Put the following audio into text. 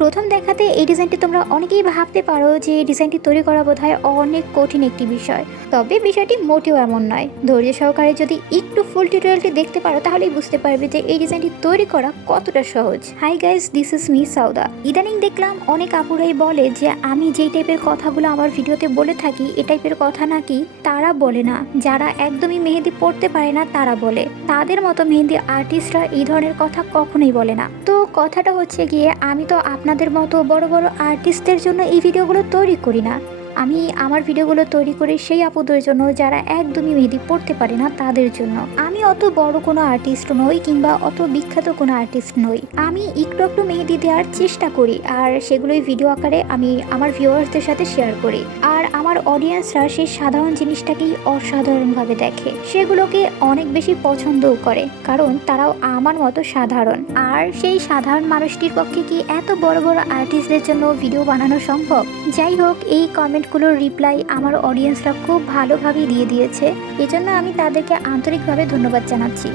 প্রথম দেখাতে এই ডিজাইনটি তোমরা অনেকেই ভাবতে পারো যে ডিজাইনটি তৈরি করা বোধহয় অনেক কঠিন একটি বিষয়, তবে বিষয়টি মোটেও এমন নয়। ধৈর্য সহকারে যদি একটু ফুল টিউটোরিয়ালটি দেখতে পারো তাহলেই বুঝতে পারবে যে এই ডিজাইনটি তৈরি করা কতটা সহজ। Hi guys, this is me Sawda. ইদানিং দেখলাম অনেক আপুরাই বলে যে আমি যেই টাইপের কথাগুলো আমার ভিডিওতে বলে থাকি এই টাইপের কথা নাকি তারা বলে না, যারা একদমই মেহেদি পড়তে পারে না তারা বলে। তাদের মতো মেহেদি আর্টিস্টরা এই ধরনের কথা কখনোই বলে না। তো কথাটা হচ্ছে গিয়ে, আমি তো আপনাদের মতো বড় বড় আর্টিস্টদের জন্য এই ভিডিওগুলো তৈরি করি না। আমি আমার ভিডিওগুলো তৈরি করি সেই আপুদের জন্য যারা একদমই মেহেদি পড়তে পারে না তাদের জন্য। আমি অত বড় কোনো আর্টিস্ট নই কিংবা অত বিখ্যাত কোনো আর্টিস্ট নই। আমি একটু একটু মেহেদি দেওয়ার চেষ্টা করি, আর সেগুলোই ভিডিও আকারে আমি আমার ভিউয়ার্সদের সাথে শেয়ার করি। আর আমার অডিয়েন্সরা সেই সাধারণ জিনিসটাকেই অসাধারণভাবে দেখে, সেগুলোকে অনেক বেশি পছন্দও করে, কারণ তারাও আমার মতো সাধারণ। আর সেই সাধারণ মানুষটির পক্ষে কি এত বড় বড় আর্টিস্টদের জন্য ভিডিও বানানো সম্ভব? যাই হোক, এই কমেন্টগুলোর রিপ্লাই আমার অডিয়েন্সরা খুব ভালোভাবেই দিয়ে দিয়েছে, এজন্য আমি তাদেরকে আন্তরিকভাবে ধন্যবাদ জানাচ্ছি।